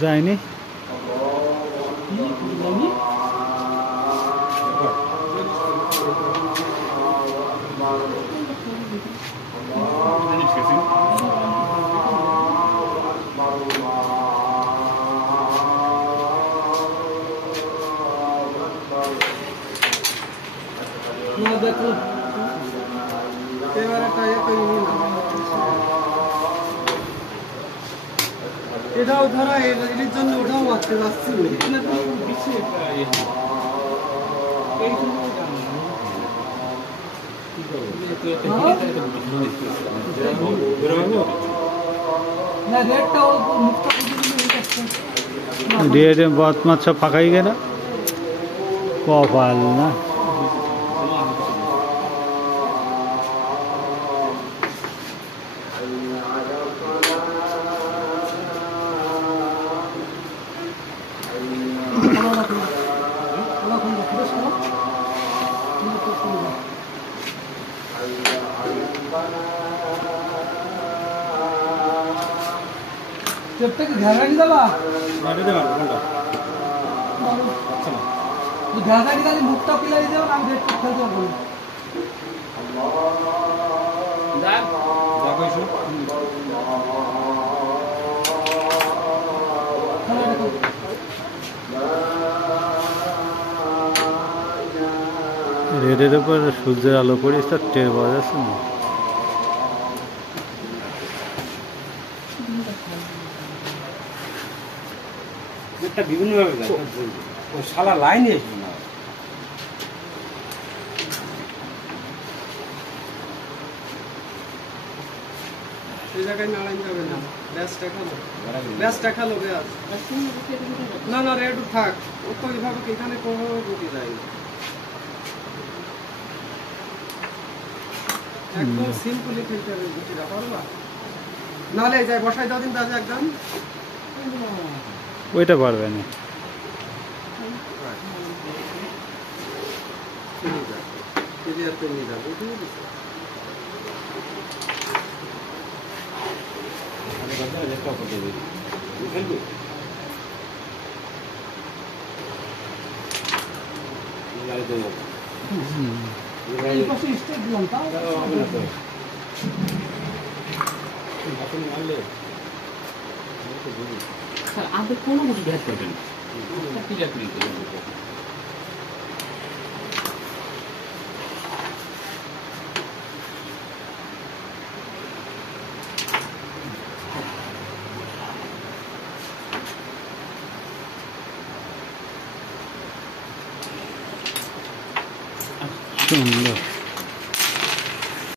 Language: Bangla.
যায়নি দেখো ক্যামেরাটা এটাও ধরো এর জন্য ওটাও মারতে যাচ্ছি रेड में बहुत मत सब पकाई गए ना कपाल ना जब तक घाघाड़ी दबा घाघाड़ी का मुक्ता पिला दीजिए नाम रेट खेल दो बोल रेडेर ऊपर सूर्যের আলো পড়ে তো টের পাওয়া যাচ্ছে না এটা বিভিন্ন ভাবে যায় ও শালা লাইন আসবে না এই জায়গায় না লাইন যাবে না ব্যাসটা খালো ব্যাস না না রেড থাক ও তো এইভাবে এখানে কোনো রুটি যায় না একদম সিম্পলি খেলতে হবে রুটিটা পারবা নালে যায় বসাই দাও দিন দাদা একদম ওইটা পারবে না আপনি কোনো কিছু গ্যাস করবেন ক্লিয়ার করে দিতে সুন্দর